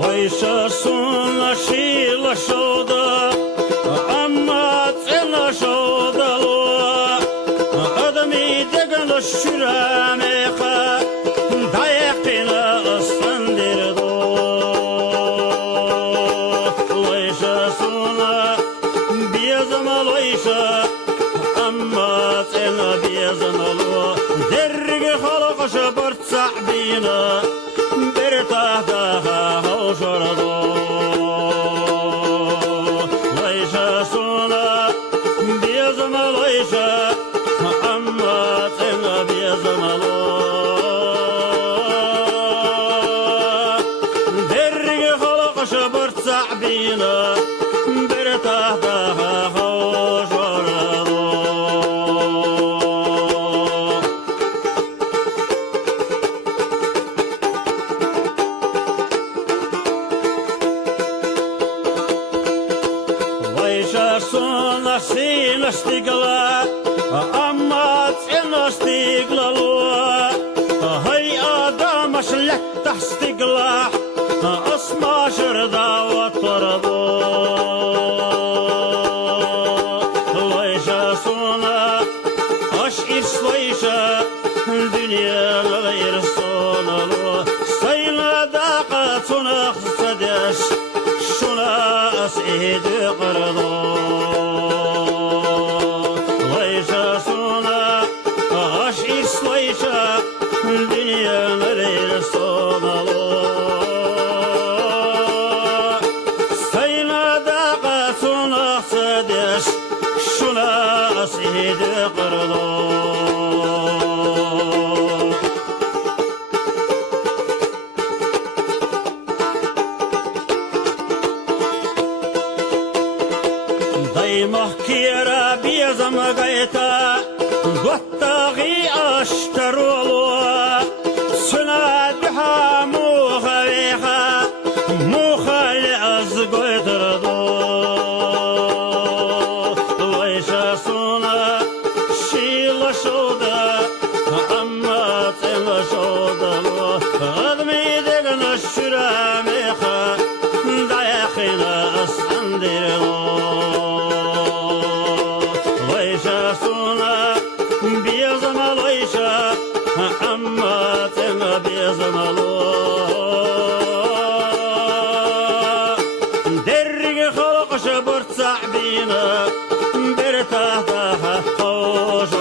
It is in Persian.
ويشا سونا شيلا شودا أما تنا شودا لوا أدمي دقن الشراميخا دايقنا أستندر دو ويشا سونا بيزمال ويشا أما تنا بيزمالوا درق خلق شبرت صعبينا برتاحتها وشردو ويشا سونا بيزمال ويشا أما تنا بيزمالوا درق خلق شبرت صعبينا برتاحتها وشردو Sona sina stigla amma tsina stigla lua hay adam shletta stigla asma shrda wa tardo ويشا سونا أشعر سويشا الدنيا غير سونا لو سينا داقة سونا خصدش شونا أسعد قرضو ويشا سونا أشعر سويشا الدنيا غير سونا لو سينا داقة سونا خصدش شونا أسعد قرضو محكيرا بيزم غيتا غطاغي أشترولوا سنادها موخويخا موخالي أزغيتردو ويشا سونا شيلا شودا أما تلا شودا أدمي دقن الشراميخا دايخينا أسندرو سونا بيزمال ويشا أما تنا بيزمالو درق خلق شبرت صعبينا برتاحتها خوش